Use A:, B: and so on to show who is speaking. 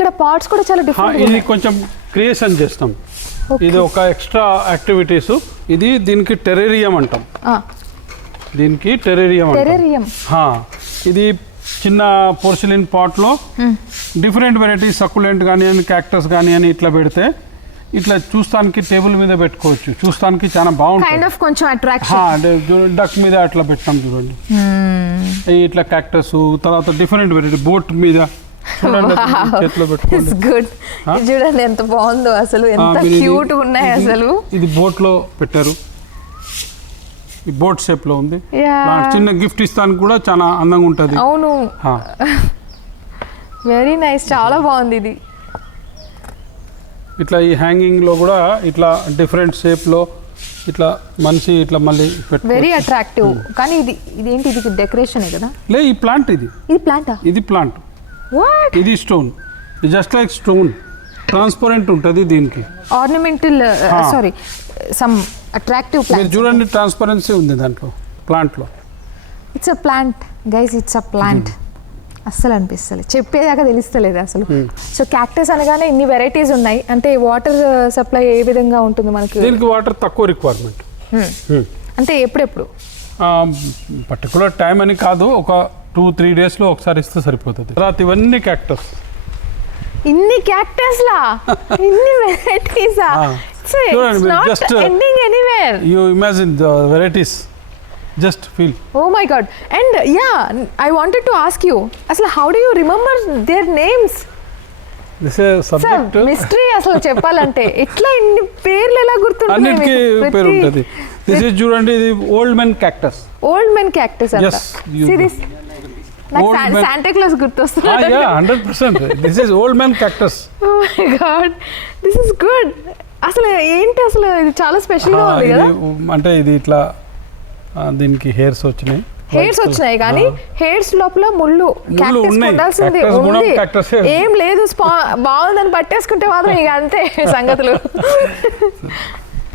A: ఇక్కడ పార్ట్స్ కూడా చాలా డిఫరెంట్
B: ఇది కొంచెం క్రియేషన్ చేస్తాం. ఇది ఒక ఎక్స్ట్రా యాక్టివిటీస్ ఇది దీనికి టెరేరియం అంటాం. దీనికి టెరేరియం అంటాం.
A: టెరేరియం
B: ఇది చిన్న పోర్సిలిన్ పాట్లో డిఫరెంట్ వెరైటీస్ సక్కులెంట్ కానీ అని క్యాక్టస్ కానీ అని ఇట్లా పెడితే ఇట్లా చూస్తానికి టేబుల్ మీద పెట్టుకోవచ్చు. చూస్తానికి చాలా బాగుంటుంది.
A: కొంచెం అట్రాక్షన్
B: డక్ మీద అట్లా పెట్టాం చూడండి. ఈ ఇట్లా క్యాక్టస్ తర్వాత డిఫరెంట్ వెరైటీ బోట్ మీద చేతిలో పెట్టుకోండి.
A: Good
B: Huh?
A: చూడండి ఎంత బాగుందో అసలు. ఎంత
B: ఇది-
A: క్యూట్ ఉన్నాయి
B: ఇది-
A: అసలు.
B: ఇది బోట్లో పెట్టారు. ఈ బోట్ షేప్లో ఉంది చిన్న గిఫ్ట్ ఇస్తానికి కూడా చాలా అందంగా ఉంటుంది.
A: అవును. వెరీ నైస్ చాలా బాగుంది ఇది.
B: ఇట్లా ఈ హ్యాంగింగ్లో కూడా ఇట్లా డిఫరెంట్ షేప్లో ఇట్లా మనిషి ఇట్లా మళ్ళీ
A: వెరీ అట్రాక్టివ్ కానీ ఇది ఇదేంటి? ఇది డెకరేషన్ కదా?
B: లే ఈ ప్లాంట్ ఇది.
A: ఇది ప్లాంటా?
B: ఇది ప్లాంట్. ఇది stone just like stone transparent ఉంటుంది దీనికి.
A: ఆర్నమెంటల్. సారీ సమ్ అట్రాక్టివ్
B: మీరు
A: ప్లాంట్
B: చూడండి ట్రాన్స్పరెన్సీ ఉంది దాంట్లో ప్లాంట్లో
A: it's a plant guys it's a plant అస్సలు అనిపిస్తలేదు. చెప్పేదాకా తెలుస్తలేదు అసలు. సో క్యాక్టస్ అనగానే ఇన్ని వెరైటీస్ ఉన్నాయి. అంటే వాటర్ సప్లై ఏ విధంగా ఉంటుంది మనకి?
B: దీనికి వాటర్ తక్కువ రిక్వైర్మెంట్
A: Hmm. అంటే ఎప్పుడెప్పుడు?
B: పర్టికులర్ టైం అని కాదు ఒక టూ త్రీ డేస్లో ఒకసారి ఇస్తే సరిపోతుంది. తర్వాత ఇవన్నీ క్యాక్టస్
A: ఇన్ని క్యాక్టస్ లా ఇన్ని వెరైటీసా.
B: చూడండి మీరు
A: not
B: just, uh,
A: ending anywhere
B: you imagine the varieties just feel
A: oh my God and ya I wanted to ask you అసలు how do you remember their names
B: this a subject
A: mystery అసలు చెప్పాలంటే. ఎట్లా ఇన్ని పేర్లు ఎలా
B: అన్నిటికీ పేరు ఉంటుంది.
A: గుర్తుంటాయి
B: దిస్ ఇస్ చూడండి ఇది old men cactus
A: old men cactus అంట.
B: Yes,
A: Santa Claus గుర్తొస్తున్నాడు
B: hundred percent this is old men cactus
A: oh my God this is good అసలు ఏంటి అసలు ఇది చాలా స్పెషల్గా ఉంది కదా?
B: అంటే ఇది ఇట్లా దీనికి హెయిర్స్ వచ్చినాయి.
A: హెయిర్స్ వచ్చినాయి కానీ హెయిర్స్ లోపల ముళ్ళు క్యాక్టస్. ఉండాల్సింది ఉంది.
B: ఏ.
A: లేదు బాగుందని పట్టేసుకుంటే మాత్రం ఇక అంతే సంగతులు.